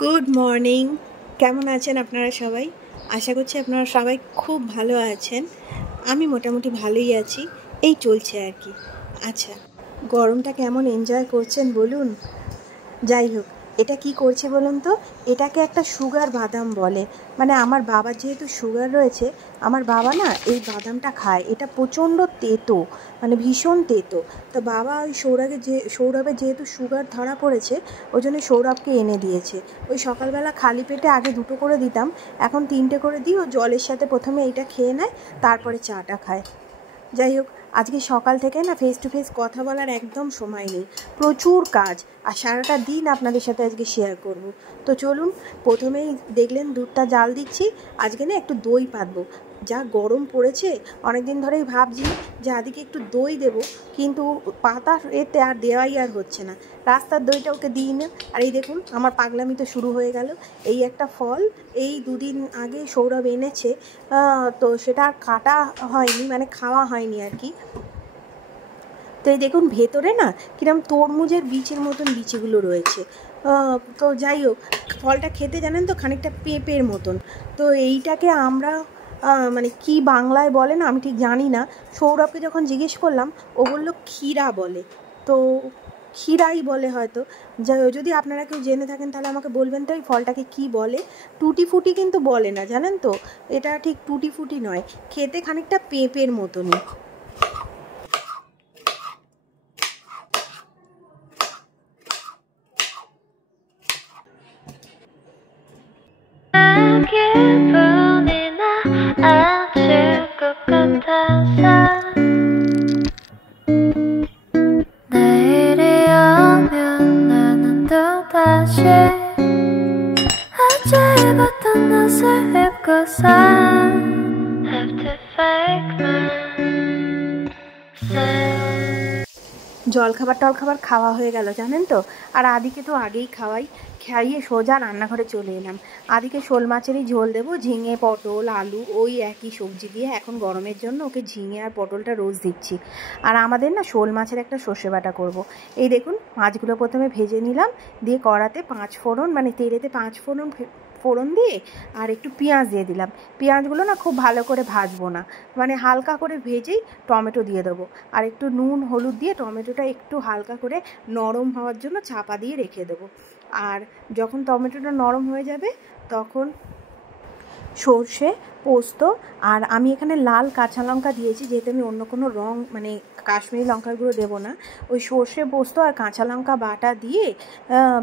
Good morning, কেমন আছেন আপনারা সবাই? আশা করছি আপনারা সবাই খুব ভালো আছেন। আমি মোটামুটি ভালোই আছি, এই চলছে আর কি। আচ্ছা, গরমটা কেমন এনজয় করছেন বলুন? যাই হোক, এটা কি করছে বলুন তো? এটাকে একটা সুগার বাদাম বলে। মানে আমার বাবার যেহেতু সুগার রয়েছে, আমার বাবা না এই বাদামটা খায়। এটা প্রচণ্ড তেতো, মানে ভীষণ তেতো। তো বাবা ওই সৌরভের যেহেতু সুগার ধরা পড়েছে, ওই জন্য সৌরভকে এনে দিয়েছে। ওই সকালবেলা খালি পেটে আগে 2টো করে দিতাম, এখন 3টে করে দিই। ও জলের সাথে প্রথমে এইটা খেয়ে নেয়, তারপরে চাটা খায়। যাই হোক, আজকে সকাল থেকে না ফেস টু ফেস কথা বলার একদম সময় নেই, প্রচুর কাজ, আর সারাটা দিন আপনাদের সাথে আজকে শেয়ার করব। তো চলুন, প্রথমেই দেখলেন দুধটা জাল দিচ্ছি। আজকে না একটু দই পাতবো। যা গরম পড়েছে, অনেক দিন ধরেই ভাবছি যে আদিকে একটু দই দেব, কিন্তু পাতা এতে আর দেওয়াই আর হচ্ছে না। রাস্তার দইটা ওকে দিই না। আর এই দেখুন, আমার পাগলামি তো শুরু হয়ে গেল। এই একটা ফল এই 2 দিন আগে সৌরভ এনেছে, তো সেটা আর কাটা হয়নি, মানে খাওয়া হয়নি আর কি। তো এই দেখুন, ভেতরে না কিরম তরমুজের বীজের মতন বিচিগুলো রয়েছে। তো যাই হোক, ফলটা খেতে জানেন তো খানিকটা পেঁপের মতন। তো এইটাকে আমরা মানে কি বাংলায় বলে না, আমি ঠিক জানি না। সৌরভকে যখন জিজ্ঞেস করলাম, ও বললো ক্ষীরা বলে। তো ক্ষীরাই বলে হয়তো। যদি আপনারা কেউ জেনে থাকেন তাহলে আমাকে বলবেন তো এই ফলটাকে কি বলে। টুটি ফুটি কিন্তু বলে না, জানেন তো। এটা ঠিক টুটি ফুটি নয়, খেতে খানিকটা পেঁপের মতনই। জলখাবার খাওয়া হয়ে গেল জানেন তো। আর আদিকে তো আগেই খাইয়ে সোজা রান্নাঘরে চলে এলাম। আদিকে শোল মাছেরই ঝোল দেবো, ঝিঙে পটল আলু ওই একই সবজি দিয়ে। এখন গরমের জন্য ওকে ঝিঙে আর পটলটা রোজ দিচ্ছি। আর আমাদের না শোল মাছের একটা সর্ষে বাটা করবো। এই দেখুন, মাছগুলো প্রথমে ভেজে নিলাম, দিয়ে কড়াতে 5 ফোড়ন, মানে তেলেতে 5 ফোড়ন দিয়ে আর একটু পেঁয়াজ দিয়ে দিলাম। পেঁয়াজগুলো না খুব ভালো করে ভাজবো না, মানে হালকা করে ভেজেই টমেটো দিয়ে দেবো। আর একটু নুন হলুদ দিয়ে টমেটোটা একটু হালকা করে নরম হওয়ার জন্য চাপা দিয়ে রেখে দেবো। আর যখন টমেটোটা নরম হয়ে যাবে, তখন সর্ষে পোস্ত, আর আমি এখানে লাল কাঁচা লঙ্কা দিয়েছি, যেহেতু আমি অন্য কোনো রং মানে কাশ্মীরি লঙ্কার গুঁড়ো দেবো না। ওই সর্ষে পোস্ত আর কাঁচা লঙ্কা বাটা দিয়ে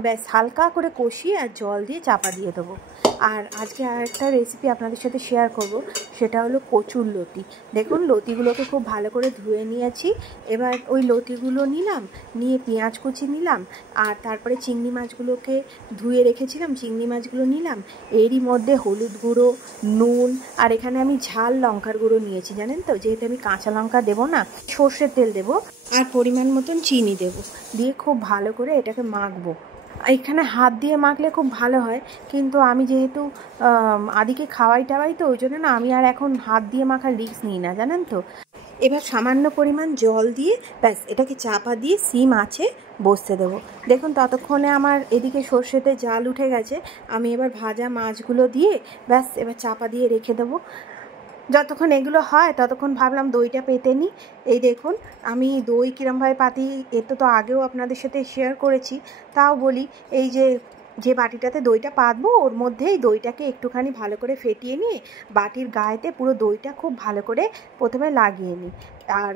ব্যাস হালকা করে কষিয়ে আর জল দিয়ে চাপা দিয়ে দেবো। আর আজকে আরেকটা রেসিপি আপনাদের সাথে শেয়ার করব, সেটা হলো কচুর লতি। দেখুন, লতিগুলোকে খুব ভালো করে ধুয়ে নিয়েছি। এবার ওই লতিগুলো নিয়ে পেঁয়াজ কুচি নিলাম, আর তারপরে চিংড়ি মাছগুলোকে ধুয়ে রেখেছিলাম, চিংড়ি মাছগুলো নিলাম। এরই মধ্যে হলুদ গুঁড়ো, নুন, আর এখানে আমি ঝাল লঙ্কার গুঁড়ো নিয়েছি, জানেন তো। যেহেতু আমি কাঁচা লঙ্কা দেবো না, সর্ষের তেল দেবো, আর পরিমাণ মতন চিনি দেবো, দিয়ে খুব ভালো করে এটাকে মাখবো। এখানে হাত দিয়ে মাখলে খুব ভালো হয়, কিন্তু আমি যেহেতু আদিকে খাওয়াই টাওয়াই, তো ওই জন্য না আমি আর এখন হাত দিয়ে মাখার রিস্ক নিই না, জানেন তো। এবার সামান্য পরিমাণ জল দিয়ে ব্যাস এটাকে চাপা দিয়ে সিম আঁচে বসতে দেবো। দেখুন, ততক্ষণে আমার এদিকে সর্ষেতে জাল উঠে গেছে। আমি এবার ভাজা মাছগুলো দিয়ে ব্যাস এবার চাপা দিয়ে রেখে দেবো। যতক্ষণ এগুলো হয় ততক্ষণ ভাবলাম দইটা পেতে নিই। এই দেখুন, আমি দই কীরমভাবে পাতি, এতে তো আগেও আপনাদের সাথে শেয়ার করেছি, তাও বলি। এই যে যে বাটিটাতে দইটা পাতবো ওর মধ্যেই দইটাকে একটুখানি ভালো করে ফেটিয়ে নিয়ে বাটির গায়েতে পুরো দইটা খুব ভালো করে প্রথমে লাগিয়ে নিই। আর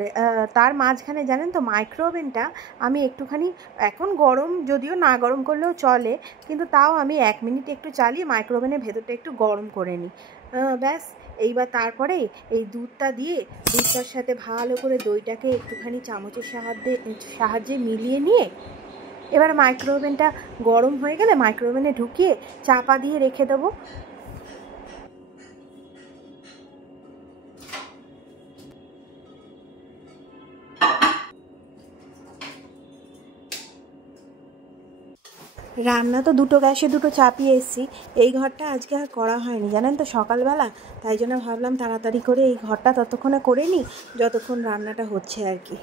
তার মাঝখানে জানেন তো মাইক্রো ওভেনটা আমি একটুখানি, এখন গরম যদিও না গরম করলেও চলে, কিন্তু তাও আমি 1 মিনিট একটু চালিয়ে মাইক্রো ওভেনের ভেতরটা একটু গরম করে নিই। ব্যাস এইবার তারপরে এই দুধটা দিয়ে দুধটার সাথে ভালো করে দইটাকে একটুখানি চামচের সাহায্যে মিলিয়ে নিয়ে এবার মাইক্রো ওভেনটা গরম হয়ে গেলে মাইক্রো ওভেনে ঢুকিয়ে চাপা দিয়ে রেখে দেবো। রান্না তো দুটো গ্যাসে দুটো চাপিয়ে এসেছি, এই ঘরটা আজকে আর করা হয়নি জানেন তো সকালবেলা, তাই জন্য ভাবলাম তাড়াতাড়ি করে এই ঘরটা ততক্ষণে করে নিই যতক্ষণ রান্নাটা হচ্ছে আর কি।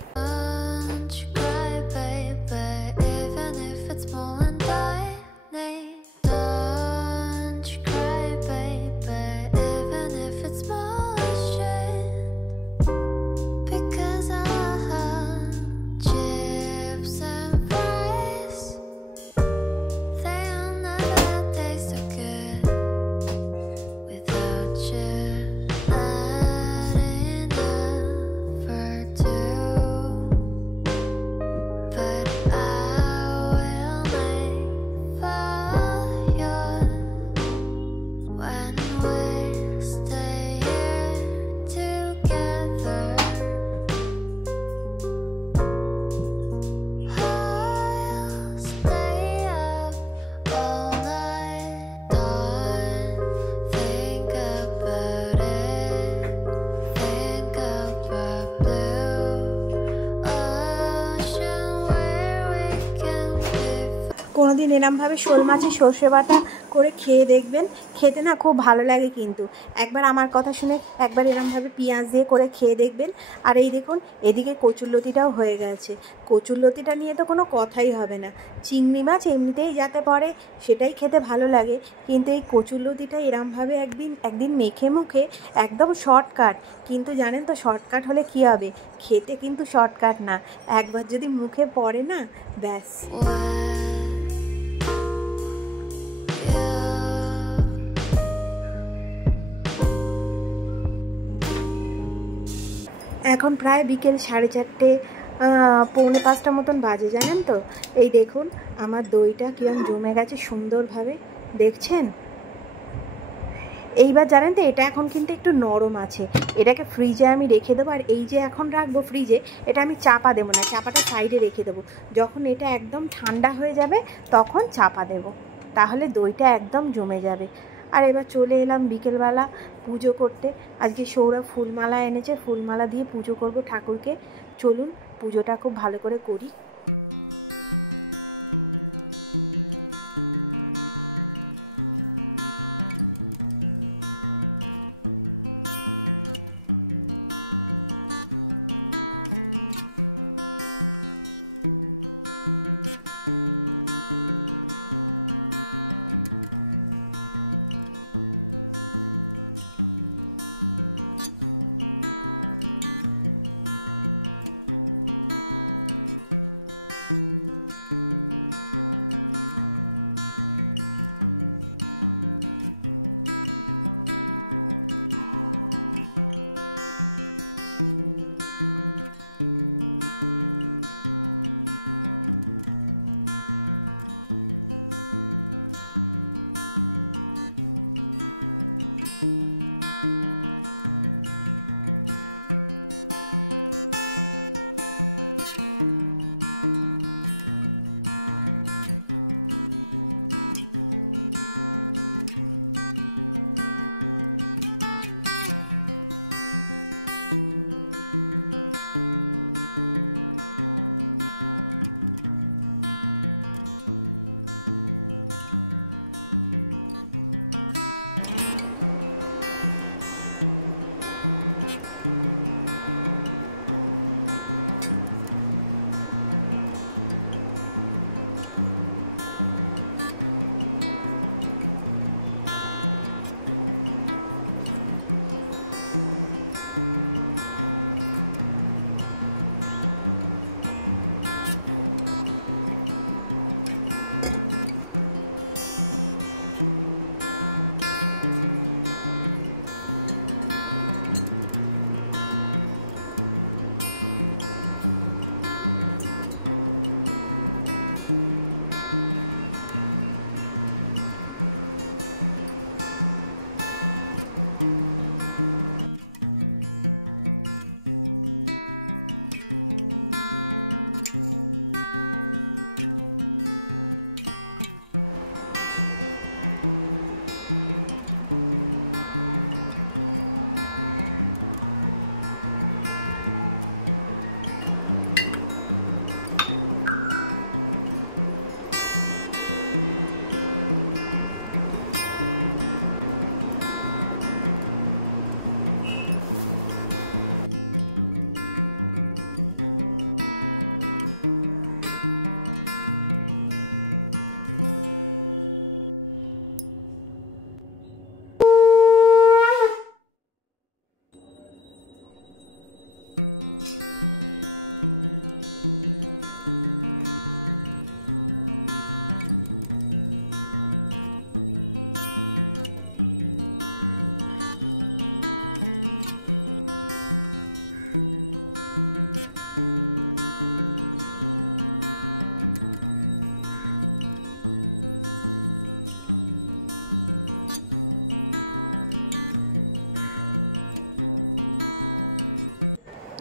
কোনোদিন এরমভাবে শোল মাছের সর্ষে বাটা করে খেয়ে দেখবেন, খেতে না খুব ভালো লাগে। কিন্তু একবার আমার কথা শুনে একবার এরমভাবে পেঁয়াজ দিয়ে করে খেয়ে দেখবেন। আর এই দেখুন এদিকে কচুরলতিটাও হয়ে গেছে। কচুরলতিটা নিয়ে তো কোনো কথাই হবে না, চিংড়ি মাছ এমনিতেই যাতে পড়ে সেটাই খেতে ভালো লাগে, কিন্তু এই কচুরলতিটা এরমভাবে একদিন মেখে মুখে একদম শর্টকাট। কিন্তু জানেন তো শর্টকাট হলে কী হবে, খেতে কিন্তু শর্টকাট না, একবার যদি মুখে পড়ে না ব্যাস। এখন প্রায় বিকেল 4:30 পৌনে 5টা মতন বাজে জানেন তো। এই দেখুন আমার দইটা কিরম জমে গেছে সুন্দরভাবে, দেখছেন? এইবার জানেন তো এটা এখন কিন্তু একটু নরম আছে, এটাকে ফ্রিজে আমি রেখে দেবো। আর এই যে এখন রাখবো ফ্রিজে, এটা আমি চাপা দেবো না, চাপাটা সাইডে রেখে দেবো। যখন এটা একদম ঠান্ডা হয়ে যাবে তখন চাপা দেবো, তাহলে দইটা একদম জমে যাবে। আর এবার চলে এলাম বিকেলবেলা পুজো করতে। আজকে সৌরভ ফুলমালা এনেছে, ফুলমালা দিয়ে পুজো করব ঠাকুরকে। চলুন পুজোটা খুব ভালো করে করি।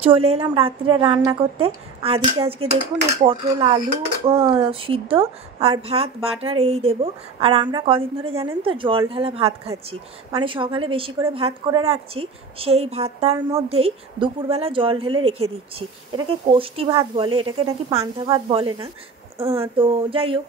চলে এলাম রাত্রে রান্না করতে। আদিকে আজকে দেখুন এই পটল আলু সিদ্ধ আর ভাত বাটার এই দেব। আর আমরা কদিন ধরে জানেন তো জল ঢালা ভাত খাচ্ছি, মানে সকালে বেশি করে ভাত করে রাখছি, সেই ভাতটার মধ্যেই দুপুরবেলা জল ঢেলে রেখে দিচ্ছি। এটাকে কোষ্টি ভাত বলে, এটাকে নাকি পান্তা ভাত বলে না। তো যাই হোক,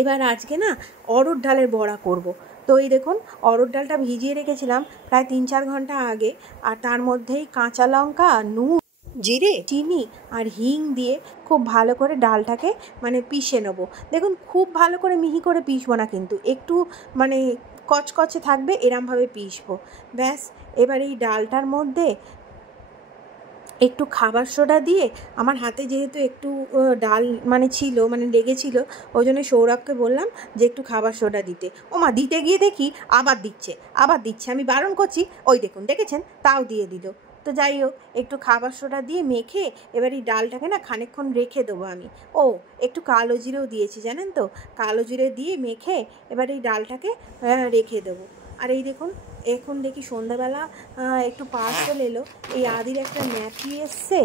এবার আজকে না অরহর ডালের বড়া করব। তো এই দেখুন অরহর ডালটা ভিজিয়ে রেখেছিলাম প্রায় 3-4 ঘন্টা আগে, আর তার মধ্যেই কাঁচা লঙ্কা, নুন, জিরে, চিনি আর হিং দিয়ে খুব ভালো করে ডালটাকে মানে পিষে নেব। দেখুন খুব ভালো করে মিহি করে পিষবো না, কিন্তু একটু মানে কচকচে থাকবে এরমভাবে পিষবো। ব্যাস, এবার এই ডালটার মধ্যে একটু খাবার সোডা দিয়ে, আমার হাতে যেহেতু একটু ডাল মানে ছিল, মানে লেগেছিল, ওই জন্য সৌরভকে বললাম যে একটু খাবার সোডা দিতে। ও মা, দিতে গিয়ে দেখি আবার দিচ্ছে, আমি বারণ করছি, ওই দেখুন দেখেছেন, তাও দিয়ে দিল। তো যাই হোক, একটু খাবার সোডা দিয়ে মেখে এবার এই ডালটাকে না খানিকক্ষণ রেখে দেবো আমি। ও একটু কালো জিরেও দিয়েছি জানেন তো, কালো জিরে দিয়ে মেখে এবার এই ডালটাকে রেখে দেবো। আর এই দেখুন এখন দেখি সন্ধ্যাবেলা একটু পার্সেল এলো, এই আদির একটা ন্যাপি এসছে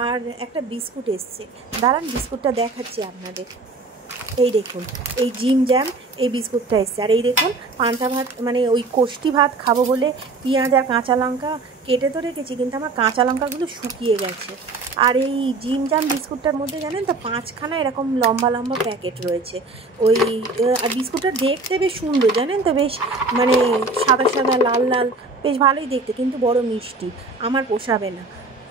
আর একটা বিস্কুট এসছে। দাঁড়ান বিস্কুটটা দেখাচ্ছি আপনাদের। এই দেখুন এই জিম জ্যাম এই বিস্কুটটা এসছে। আর এই দেখুন পান্তা ভাত, মানে ওই কোষ্টি ভাত খাবো বলে পেঁয়াজ আর কাঁচা লঙ্কা কেটে তো রেখেছি, কিন্তু আমার কাঁচা লঙ্কাগুলো শুকিয়ে গেছে। আর এই জিম জাম বিস্কুটটার মধ্যে জানেন তো 5খানা এরকম লম্বা লম্বা প্যাকেট রয়েছে। ওই আর বিস্কুটটা দেখতে বেশ সুন্দর জানেন তো, বেশ মানে সাদা সাদা লাল লাল, বেশ ভালোই দেখতে, কিন্তু বড় মিষ্টি, আমার পোষাবে না।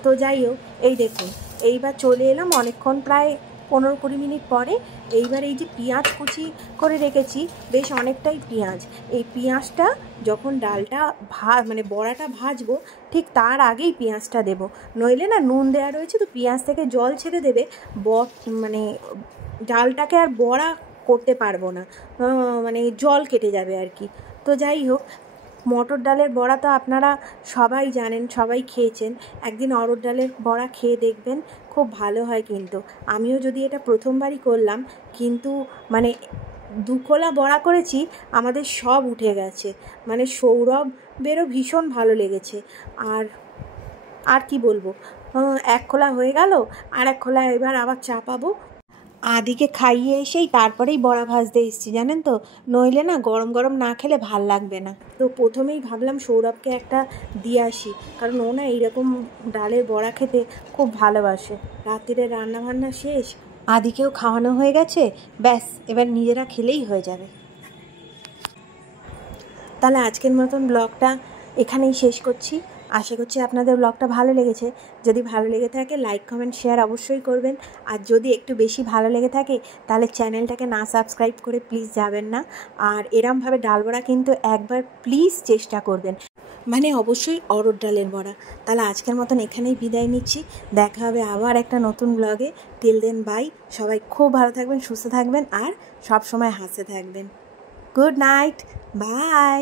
তো যাই হোক, এই দেখুন এইবার চলে এলাম অনেকক্ষণ, প্রায় 15-20 মিনিট পরে। এইবার এই যে পেঁয়াজ কুচি করে রেখেছি, বেশ অনেকটাই পেঁয়াজ, এই পেঁয়াজটা যখন ডালটা মানে বড়াটা ভাজবো ঠিক তার আগেই পেঁয়াজটা দেবো, নইলে না নুন দেওয়া রয়েছে তো পেঁয়াজ থেকে জল ছেড়ে দেবে, মানে ডালটাকে আর বড়া করতে পারবো না, মানে জল কেটে যাবে আর কি। তো যাই হোক, মটর ডালের বড়া তো আপনারা সবাই জানেন, সবাই খেয়েছেন। একদিন অরহর ডালের বড়া খেয়ে দেখবেন, খুব ভালো হয়। কিন্তু আমিও যদি এটা প্রথমবারই করলাম, কিন্তু মানে 2 খোলা বড়া করেছি, আমাদের সব উঠে গেছে, মানে সৌরভেরও ভীষণ ভালো লেগেছে। আর কি বলবো, 1 খোলা হয়ে গেল, আর 1 খোলা এবার আবার চাপাবো। আদিকে খাইয়ে এসেই তারপরেই বড়া ভাজতে এসেছি জানেন তো, নইলে না গরম গরম না খেলে ভাল লাগবে না। তো প্রথমেই ভাবলাম সৌরভকে একটা দিয়ে আসি, কারণ ও না এইরকম ডালের বড়া খেতে খুব ভালোবাসে। রাত্রিরে রান্নাবান্না শেষ, আদিকেও খাওয়ানো হয়ে গেছে, ব্যাস এবার নিজেরা খেলেই হয়ে যাবে। তাহলে আজকের মতন ব্লগটা এখানেই শেষ করছি। আশা করছি আপনাদের ব্লগটা ভালো লেগেছে। যদি ভালো লেগে থাকে লাইক কমেন্ট শেয়ার অবশ্যই করবেন। আর যদি একটু বেশি ভালো লেগে থাকে তাহলে চ্যানেলটাকে না সাবস্ক্রাইব করে প্লিজ যাবেন না। আর এরমভাবে ডাল বড়া কিন্তু একবার প্লিজ চেষ্টা করবেন, মানে অবশ্যই অরহর ডালের বড়া। তাহলে আজকের মতন এখানেই বিদায় নিচ্ছি, দেখা হবে আবার একটা নতুন ব্লগে। Till then bye. সবাই খুব ভালো থাকবেন, সুস্থ থাকবেন আর সব সময় হাসতে থাকবেন। Good night, by.